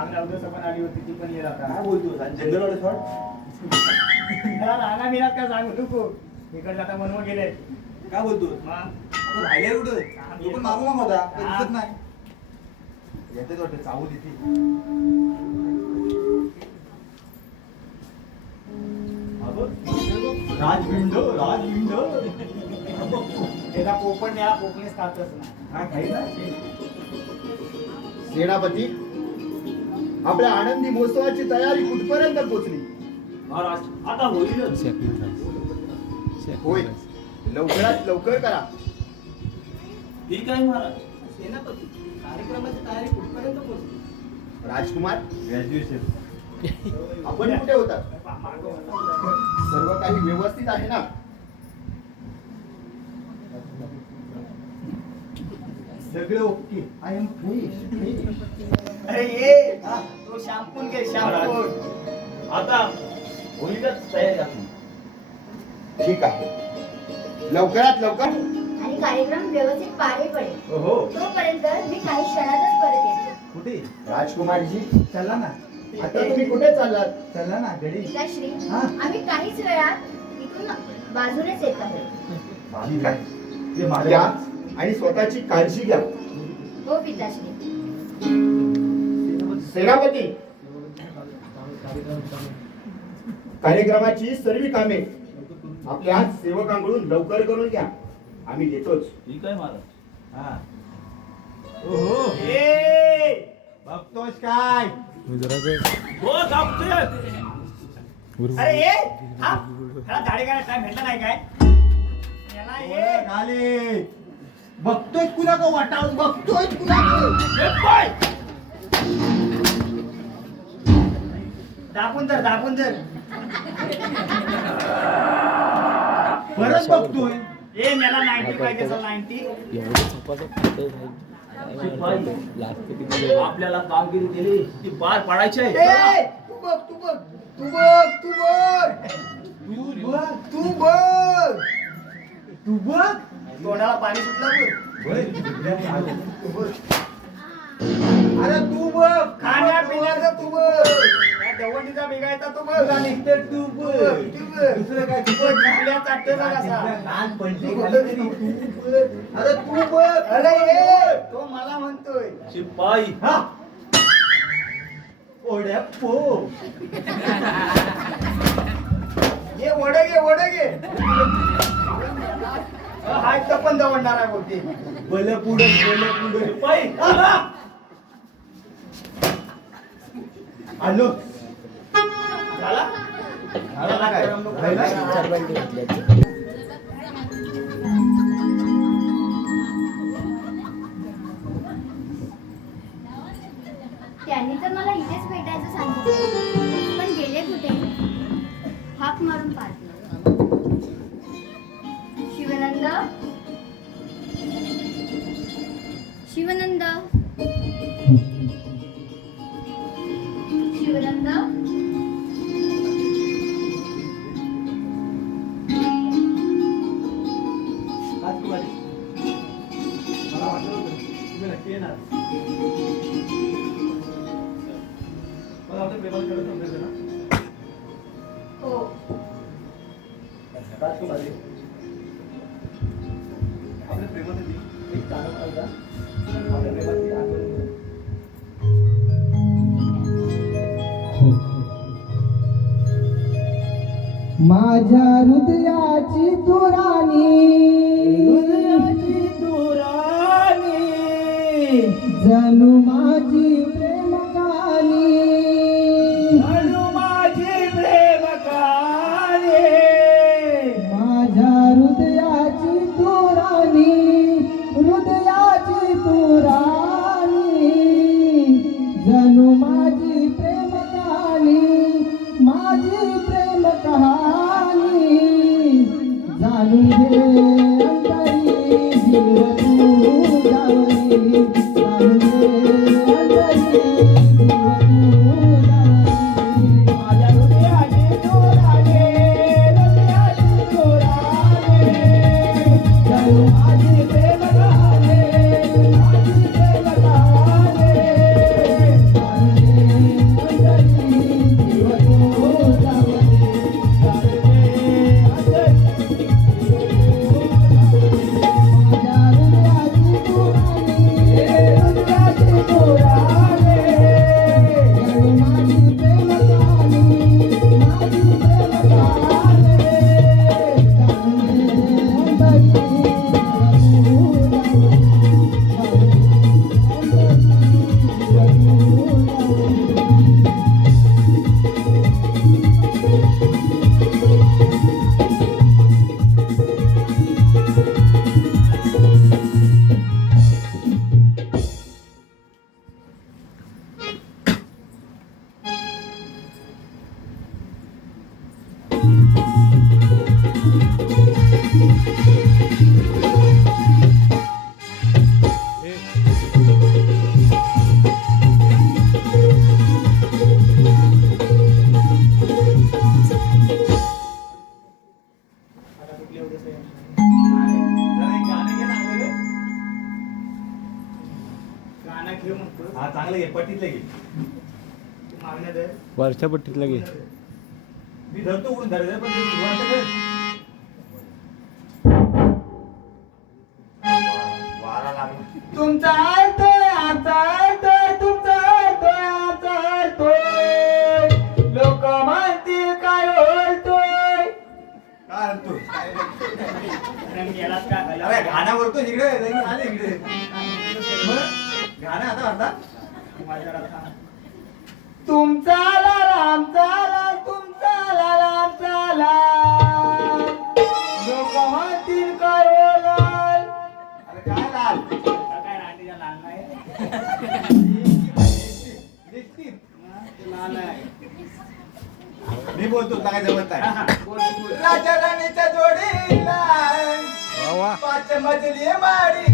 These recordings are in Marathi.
मागण्या अवधूत पण आली होती ती पण येत आता काय बोलतोस? आणि जंगलवाडे सोड मला राहणार मिळत का सांगू तू इकडे आता मनवं गेले. काय बोलतोस? मग आपण राहिलाय कुठं? तो पण मागू माग होता पण दिसत नाही. येतेच वाटतं चावू देते. राजविंड राजविंड त्याचा पोपट याला कोकणीच खातच नाही. काय खाई ना सेनापती. आपल्या आनंदी महोत्सवाची तयारी कुठपर्यंत पोहोचली महाराज आता होईलच होय लवकरात लवकर करा. ठीक आहे महाराज. सेनापती कार्यक्रमाची तयारी कुठपर्यंत पोहोचली राजकुमार ग्रॅज्युएशन आपण कुठे होता सर्व काही व्यवस्थित आहे ना? सगळं ओके. आय एम फ्रेश अरे ये तो शॅम्पून घे शॅम्पून आता होईलच तयारी ठीक आहे. लवकरात लवकर. आणि कार्यक्रम व्यवस्थित पार पडेल. हो तोपर्यंत मी काही क्षणातच परत येते. कुठे? राजकुमारजी चला ना. आता तुम्ही कुठे चाललात? चला ना हा. आम्ही काहीच वेळात इथून बाजूनेच येत आहोत. ते या. माझ्या आणि स्वतःची काळजी घ्या. हो पिताश्री. सेनापती. कार्यक्रमाची सर्व कामे. आपल्या सेवकांकडून लवकर करून घ्या. आम्ही देतोच ठीक आहे महाराज. हा. ओहो. ए! बघतोस काय? हो अरे ये हा त्याला दाढी करायला टाइम भेटला नाही काय? याला ये खाली बघतोय कुणा का वाटावून बघतोय कुणा दाबून धर दाबून धर. परत बघतोय. ए मला नाईन्टी पाहिजे सर नाईन्टी आपल्याला कामगिरी दिली ती पार पाडायची आहे. ए तू बघ तू बघ तू बघ तू बघ. तू बघ. तू बघ तू बघ. तोंडाला पाणी सुटलं अरे तू बघ खाण्या पिण्याचं तू बघ. त्या दवंडीचा बिघायचा तू बघ. निघतं तू बघ. तू बघ. दुसरं काय तू बघ कसा कान पडले अरे तू बघ अरे ए तो मला म्हणतोय. शिपाई. हा. ओढ्या पो. ये वड घे वड घे पण दवडणार आहे बोलते बल पुढे बल पुढे शिपाई आलो झाला झाला काय राहिला? त्यांनी तर मला इथेच भेटायचं सांगितलं पण गेले कुठे हाक मारून पाहते माझ्या हृदयाची दुराणी. जणू माझी प्रेम माझी जणू माझी वरच्या पट्टीतला घे. मी धरतो उडून धरायचं पण तू. वारा लागला तुमचा आलतोय आमचा आलतोय तुमचा आलतोय आमचा आलतोय लोक म्हणतील काय अरे गाणं वरतो इकडे नाही आले इकडे. मग गाणं आता आता. तुमचा लाल आमचा लाल तुमचा लाल आमचा लाल लोक म्हणतील बोलाल अरे काय लाल काय रांडीचा लाल नाही. लाल आहे मी बोलतो तुला काय जमत हा, हा. बोल. राजा राणीच्या जोडीला पाच मजली माडीला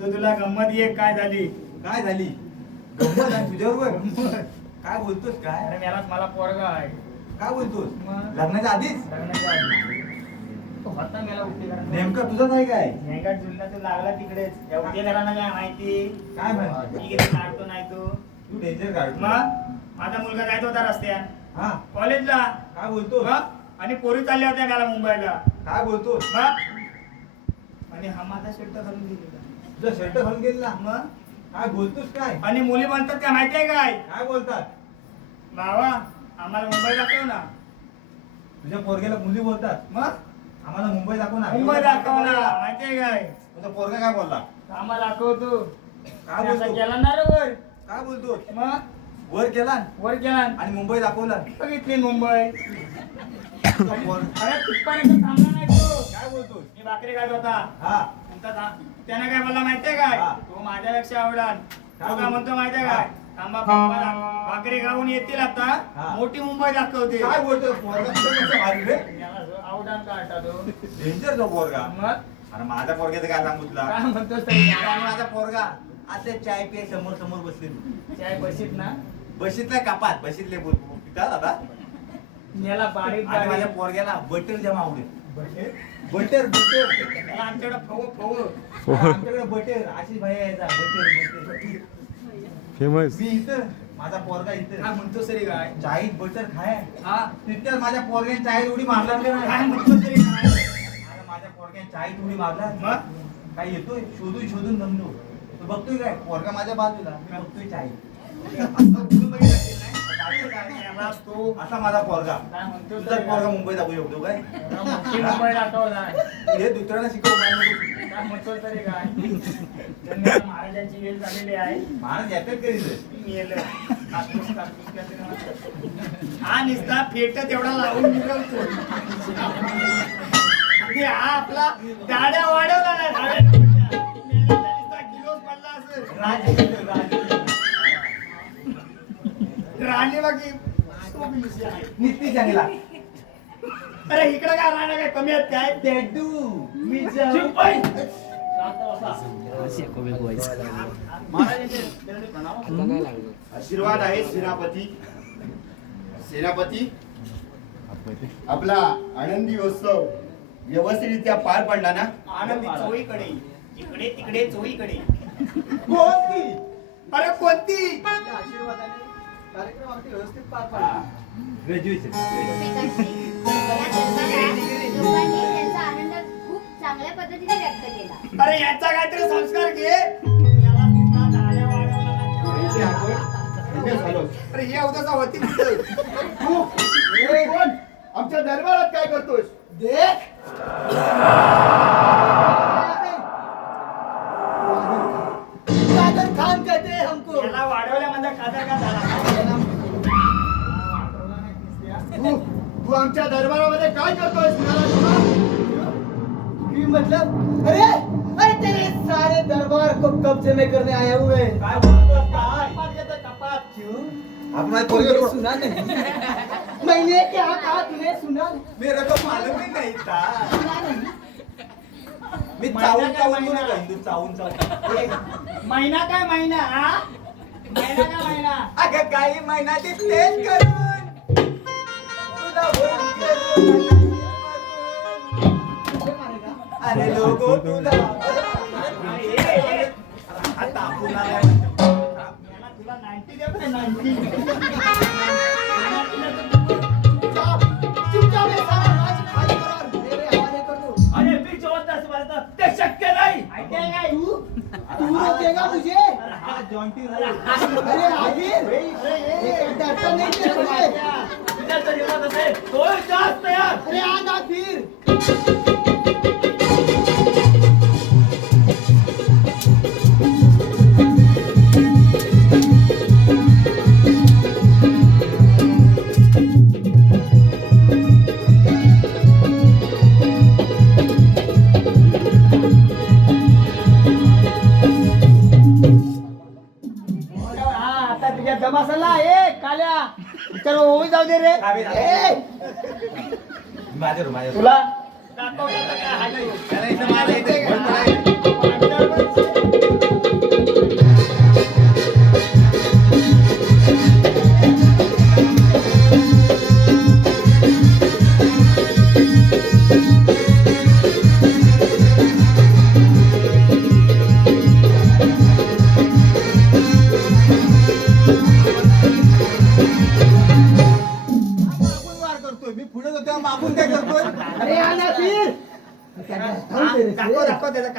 सांगतो तुला गंमत एक काय झाली? काय झाली? गंमत आहे तुझ्याबरोबर काय बोलतोस काय? अरे यालाच मला पोरगा आहे. काय बोलतोस? मग? लग्नाच्या आधीच? लग्नाच्या आधी. तो होता मेला. नेमकं तुझं नाही काय? नेमका जुलना तो लागला तिकडेच. या करायला काय माहिती? काय माहिती? मी किती काढतो नाही तो. तू डेंजर काढ मग? माझा मुलगा जायचा होता रस्त्यात. हा. कॉलेजला. काय बोलतोस? मग? आणि पोरी चालल्या होत्या मला मुंबईला. काय बोलतोस? मग? आणि हा माझा शर्ट घालून दिलेला तुझा शर्ट गेला मग? काय बोलतोस काय? आणि मुली म्हणतात त्या माहिती आहे काय? काय बोलतात? बाबा आम्हाला मुंबई दाखव ना. तुझ्या पोरग्याला मुली बोलतात? मग? आम्हाला मुंबई दाखव ना. मुंबई दाखव ना माहिती आहे काय? तुझा पोरगा काय बोलला? आम्हाला दाखवतो. काय बोलतो? केला ना रे वर. काय बोलतोस मग? वर केला वर गेला. आणि मुंबई दाखवला? बघितली मुंबई. तुझा पोर- अरे तिथपर्यंत थांबला नाही तो. काय बोलतोस? मी भाकरी खात होता. हा. त्यानं काय मला माहितीये काय? हा. तो माझ्यापेक्षा आवडाल. तो काय म्हणतो माहितीये हा. काय? थांबा पप्पा भाकरी खाऊन येतील आता. हा. मोठी मुंबई दाखवते. काय बोलतोस पोरगा तुझा कसा भारी रे? याला जो आवडाल का आता तो. डेंजर तो पोरगा. मग? अरे माझ्या पोरग्याचं काय सांगू तुला? काय म्हणतोस माझा पोरगा. असे चाय पिय समोर समोर बसले चाय बशीत ना? बशीतले कपात बशीतले बोल पितात आता याला बारीक माझ्या पोरग्याला बटर जाम आवडेल. बशीत. बटर? बटर आमच्याकडे फव फव. आमच्याकडे बटर. आशिष भाई यायचा बटर बटर. फेमस मी इथं. माझा पोरगा इथं. काय म्हणतोस तरी काय चाईत बटर खाय. हा. माझ्या पोरग्याने चाईत उडी मारला काय काय अरे माझ्या पोरग्याने चाईत उडी मारला. मग? काय येतोय? शोधून शोधून जमलो तो बघतोय काय? पोरगा माझ्या बाजूला. मी बघतोय चाई याला तो असा माझा पोरगा तुझा तरी पोरगा? मुंबई जाऊ शकतो काय मुंबई दाखवलाय हे दुसऱ्याला शिकव. काय म्हणतो तरी काय आता महाराजांची वेळ झालेली आहे महाराज याच्यात म्हणतात. हा निसता फेट तेवढा लावून आणि हा आपला दाड्या वाढवला नाही किलोच पडला असेल. राणी बाकी सोबीची आहे. नित्य चांगला अरे इकडे काय राहणार काय कमी आहेत काय डेडू मी शिपाई! शांत बसा. महाराजांचे चरणी प्रणाम. आशीर्वाद आहे सेनापती सेनापती आपला आनंदी उत्सव व्यवस्थितरित्या पार पडला ना आनंदी चोळीकडे इकडे तिकडे चोळीकडे कोणती अरे कोणती आशीर्वादाने कार्यक्रम अगदी व्यवस्थित पार पडला ग्रॅज्युएशन. एकमेकांशी या दरम्यान लोकांनी त्यांचा आनंद खूप चांगल्या पद्धतीने व्यक्त केला. अरे याचा काहीतरी संस्कार घे. याला नुसता वाढवला अरे हे उद्याचा होती कुठे? तू हे कोण? आमच्या दरबारात काय करतोस देख. कब्जे में करने आया हुए हैं काय बोलतोस काय कपात घेतोय, कपात. क्यों आपण आज पोरगे सुना नहीं मैंने क्या कहा तूने सुना मेरे को मालूम ही नहीं था सुना नहीं मी महिना चावून काय चावून महिना? बोलत आहे, हिंदू चावून. चावून महिना काय महिना हा? महिना काय महिना? अगं काही महिना ते तेच करून. तुला बोलते मारेगा? अरे लोगो तुला. तुला 90 देतोय, 90. दे रे. माझ्या. तुला? दाखव आता काय हाय.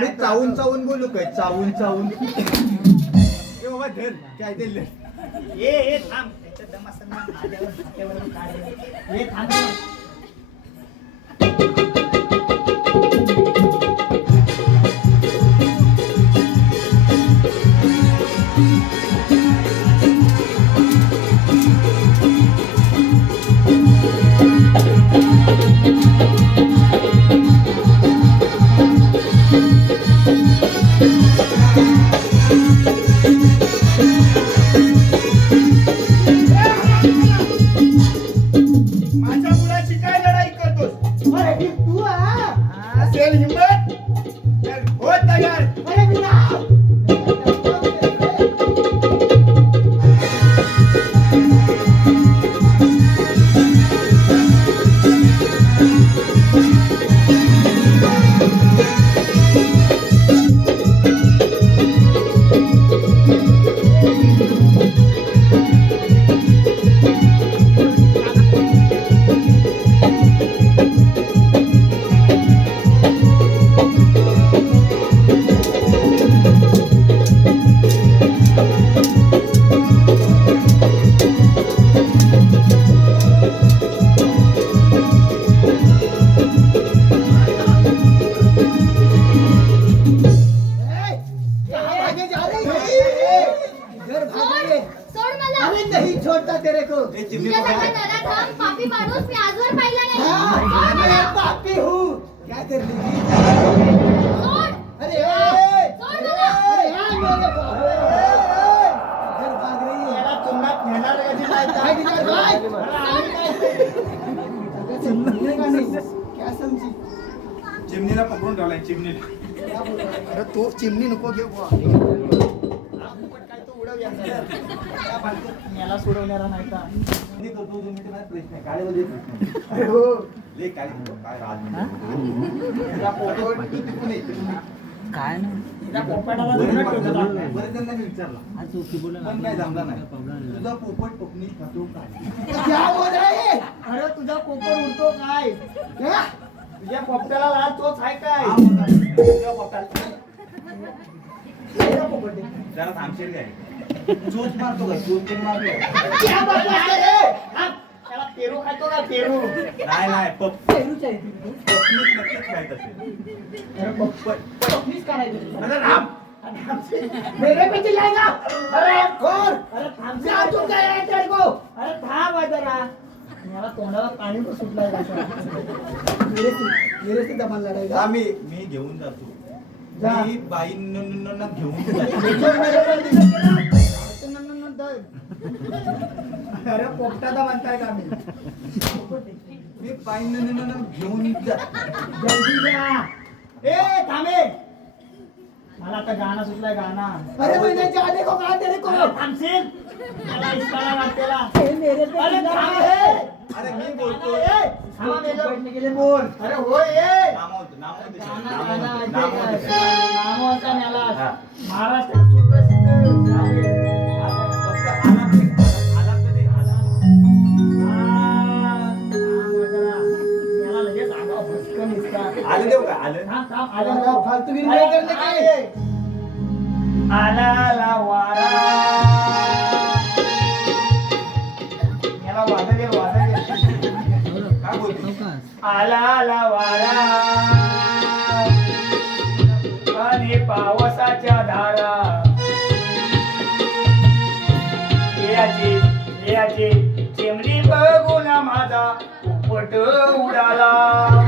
मी चावून चावून बोलू काय? चावून चावून ए बाबा धर. काय ते ले. ए ए थांब. त्याच्या खात्यावरून काढ. ए थांब. क्या चिमणीला पकडून ठेवलाय चिमणीला. क्या? अरे तो चिमणी नको घेऊ बुवा. काय तो याला सोडवणारा नाही का चिमणी तो तो चिमणी माझा प्रश्न आहे. अरे हो? ले काय काय राज म्हणजे पोपटाला. बरेच जणांना मी विचारलं. पण काय जमला नाही. तुझा पोपट टोपणी खातो काय? है अरे तुझा पोपट उडतो काय? तुझ्या पोपट्याला लाल चोच आहे काय? हा. तुझ्या पोपटाला पोपट जरा थांबशील काय? चोच मारतो का? चोच पण मारतो. पेरू खातो का पेरू? नाही नाही पप पेरू चाहिए तुमको पपनीच नक्कीच खायत असेल. अरे राम. अरे. मेरे पे चिल्लाएगा अरे खोर. अरे थांब जा चुका है तेरे को अरे थांब आहे जरा. मला तोंडाला पाणी पण सुटलाय व्यवस्थित दमान लढायला आम्ही मी घेऊन जातो. जा. मी बाईंना घेऊन जातो. अरे पोपटाचा म्हणताय का मी मी घेऊन जल्दी जा. ए थांबे. मला आता गाणं सुटलाय गाणं. अरे मैंने जाने को कहा तेरे को अरे थांबशील? अरे थांब है. अरे मी बोलतो ए, थांबा मेलं. बोल. अरे होय ए. नामावता आलं फालतूगिरी नहीं वारा. याला. काय बोलतो? आला वारा. आणि पावसाच्या धारा. याची याची चिमणी बघून माझा पोपट उडाला.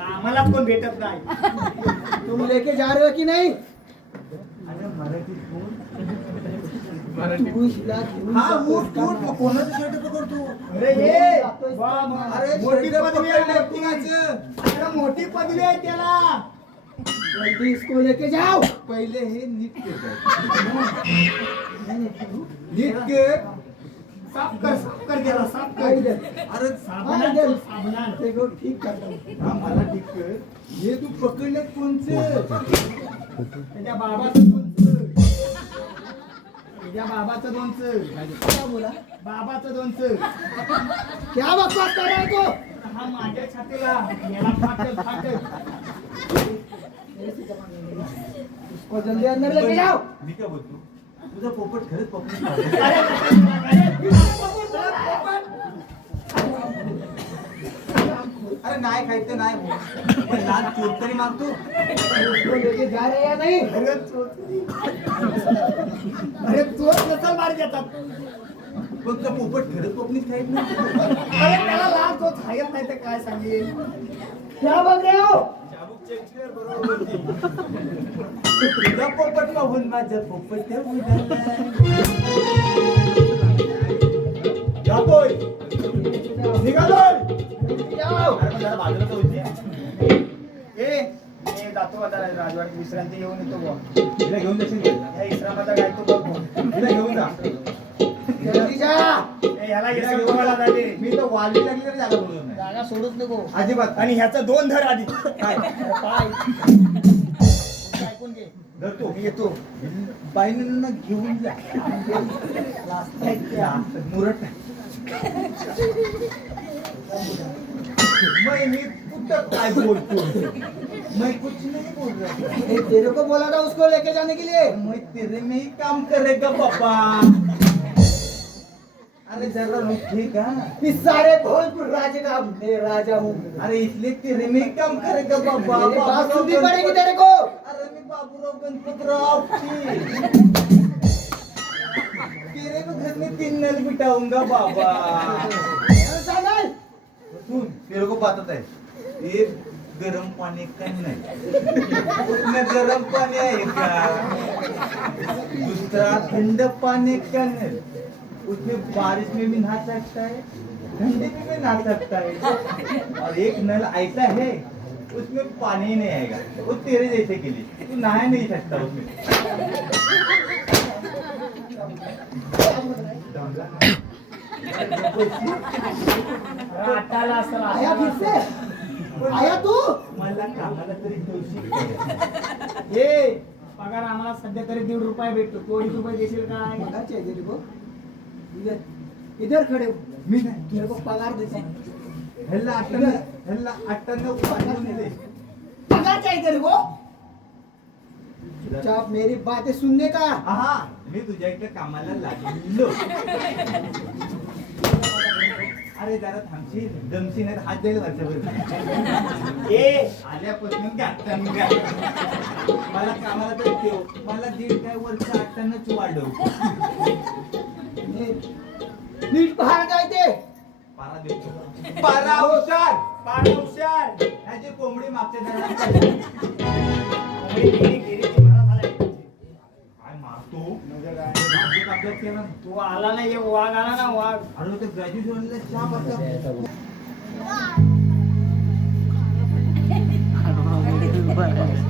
आम्हालाच कोण भेटत नाही. तुम लेके जा रहे हो कि नहीं? हा मूठ का अरे पदवी आहे पकडलं मोठी. कुणाचं? अरे मोठी पदवी आहे त्याला. जल्दी इसको लेके जाओ. पहिले हे नीट कर नीट साफ कर साफ कर त्याला साफ कर? अरे साबणान इधर. साबणान देखो ठीक करता. हूँ मला ठीक कर हे तू पकडलं कोणचं? त्याच्या बाबाचं दोनचं त्याच्या बाबाचं दोनचं. क्या बोला? बाबाचं दोनचं. क्या बकवास कर रहा है तू? हा माझ्या छातीला. याला फाटल फाटल. इसको जल्दी अंदर लेके जाओ. मी काय बोलतो? तुझा पोपट खरंच पोपट अरे, अरे, अरे नाही खायचं नाही. पण लाल चोट तरी मागतो. इसको अरे चोचली. अरे चोच नसल मारी देतात पण तुझा पोपट खरंच पोपणीच खायत नाही. अरे त्याला लाल चोच खायत नाही तर काय सांगेल क्या बक रहे हो. तुझा पोपट पाहून पोपट. जातोय निघालोय. ए मी जातो आता राजवाडी विश्रांती घेऊन येतो बुवा. घेऊन? या काय तो बघ घेऊन जा जल्दी ए, ह्याला. जाते मी तर वाली लागली तरी बोलत जागा सोडूच नको. अजिबात आणि ह्याचं दोन धर आधी. काय? पाय. ऐकून घे. धरतो. मी येतो. बाईंना घेऊन जा. मुरट मैं मी कुठं काय बोलतो? मैं कुछ नहीं बोल रहा तेरे को बोला था उसको लेके जाने के लिए? मैं तेरे में ही काम करेगा पापा अरे जरा रुकेगा इस सारे भोजपुर राज्य का मैं राजा हूँ। अरे इसलिए तेरे में ही काम करेगा मेरी बात सुननी गणपत- पड़ेगी तेरे को। अरे मी बाबूराव गणपतराव की तेरे को घर में तीन नल बिठाऊंगा बाबा। सुन तेरे को बताता है ये गरम पानी का नहीं। उसमें गरम पानी आएगा दूसरा ठंडा पानी का नहीं। उसमें बारिश में भी नहा सकता है ठंडी में भी नहा सकता है। और एक नल ऐसा है उसमें पानी ही नहीं आएगा। वो तेरे जैसे के लिए। तू नहा नहीं सकता उसमें। आया फिर से? आया तू? मला कामाला तरी ठेवशील ए पगार आम्हाला सध्या तरी दीड रुपये भेटतो. एक रुपये देशील काय? तेरे को इधर खड़े हो। मी नाही मेरे को पगार दे ह्याला अठ्ठ्याण्णव ह्याला अठ्ठ्याण्णव वाढवून दे पगार चाहिए तेरे को? चुपचाप मेरी बातें सुनने का। हा मी तुझ्या इकडे कामाला लागलो. अरे जरा थांबशी दमशी नाही तर हात जाईल वर्षभर ए आल्यापासून गाठताना गाठ. मला कामाला तर ठेव. मला दीड काय वर्ष अठ्ठ्याण्णवच वाढव. नीट नीट काय ते? पारा हुशार. पारा हुशार. ह्याची कोंबडी मागते कोंबडी तो आला नाही वाघ आला ना वाघ. अरे ते ग्रॅज्युएशनला चहा पाहता Bye.